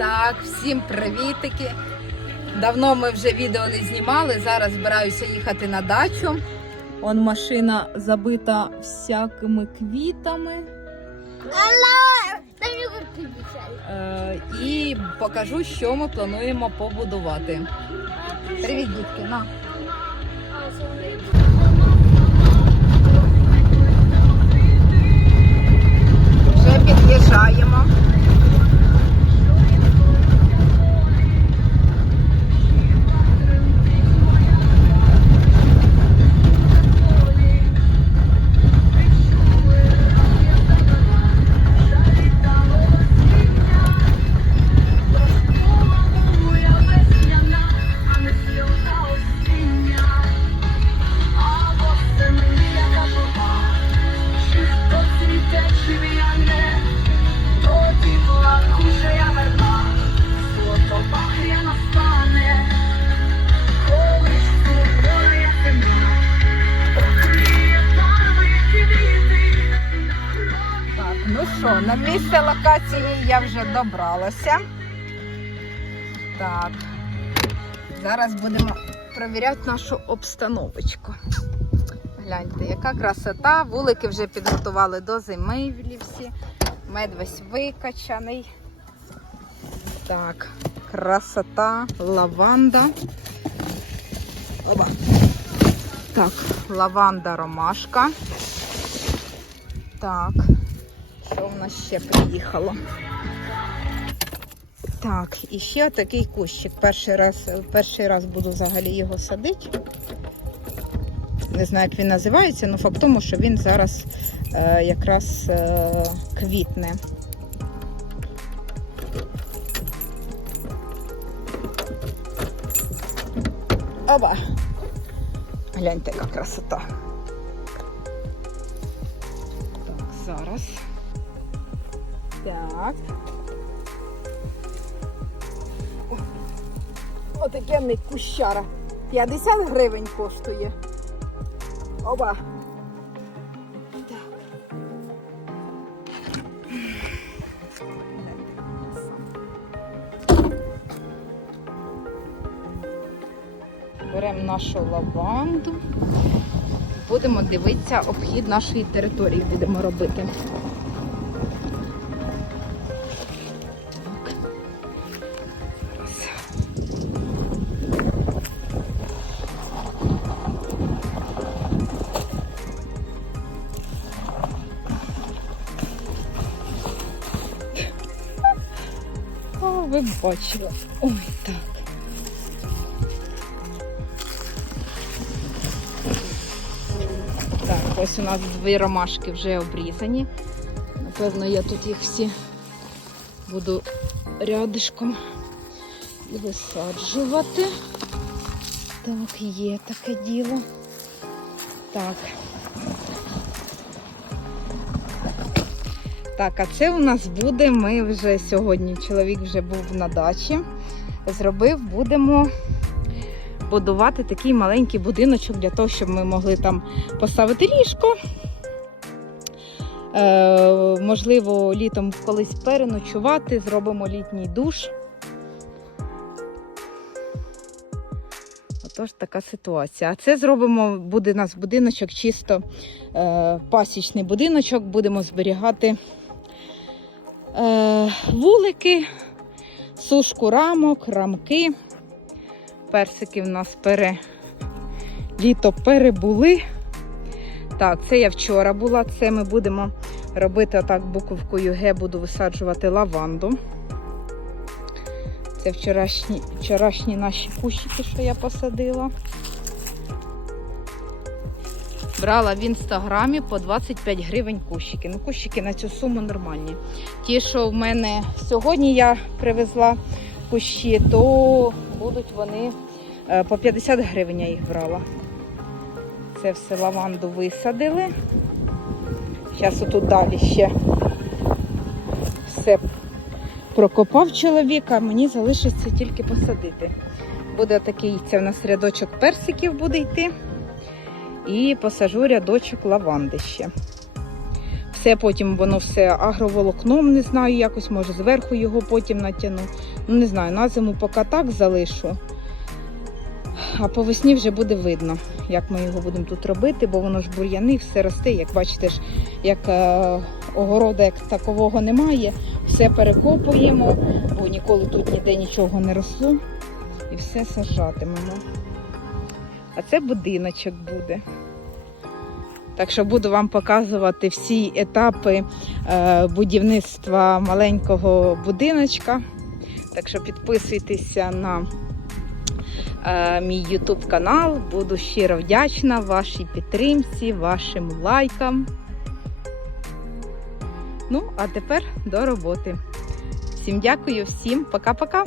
Так, всім привітики. Давно ми вже відео не знімали. Зараз збираюся їхати на дачу. Он машина забита всякими квітами. Е, і покажу, що ми плануємо побудувати. Привіт, дітки. На. На місце локації я вже добралася. Так. Зараз будемо перевіряти нашу обстановочку. Гляньте, яка красота. Вулики вже підготували до зими всі. Мед весь викачаний. Так, красота, лаванда. Оба. Так, лаванда ромашка. Так, що в нас ще приїхало? Так, і ще такий кущик. Перший раз, перший раз буду взагалі його садити. Не знаю, як він називається, але факт в тому, що він зараз е, якраз е, квітне. Оба! Гляньте, яка красота. Так, зараз. Так. О, Отакенний кущара. 50 гривень коштує. Оба. Беремо нашу лаванду. Будемо дивитися обхід нашої території, будемо робити. Ви бачили. Ой, так. Так, ось у нас дві ромашки вже обрізані. Напевно, я тут їх всі буду рядишком і висаджувати. Так, є таке діло. Так. Так, а це у нас буде. Ми вже сьогодні, чоловік вже був на дачі. Зробив, будемо будувати такий маленький будиночок для того, щоб ми могли там поставити ліжко. Е, можливо, літом колись переночувати, зробимо літній душ. Отож, така ситуація. А це зробимо, буде у нас будиночок, чисто е, пасічний будиночок, будемо зберігати вулики, сушку рамок, рамки. Персики в нас пере... літо перебули. Так, це я вчора була. Це ми будемо робити отак буковкою Г, буду висаджувати лаванду. Це вчорашні, вчорашні наші кущики, що я посадила. Брала в інстаграмі по 25 гривень кущики. Ну, кущики на цю суму нормальні. Ті, що в мене сьогодні я привезла кущі, то будуть вони е, по 50 гривень я їх брала. Це все лаванду висадили. Зараз отут далі ще все прокопав чоловіка, мені залишиться тільки посадити. Буде такий, це в нас рядочок персиків буде йти. І посажу рядочок лаванди ще. все потім воно все агроволокном, не знаю, якось може зверху його потім натягну. Ну не знаю, на зиму поки так залишу. А по весні вже буде видно, як ми його будемо тут робити, бо воно ж бур'яни, все росте. Як бачите, ж, як е, огорода як такового немає, все перекопуємо, бо ніколи тут ніде нічого не росло. І все сажатимемо. А це будиночок буде. Так що буду вам показувати всі етапи е, будівництва маленького будиночка. Так що підписуйтеся на е, мій YouTube канал. Буду щиро вдячна вашій підтримці, вашим лайкам. Ну, а тепер до роботи. Всім дякую, всім пока-пока.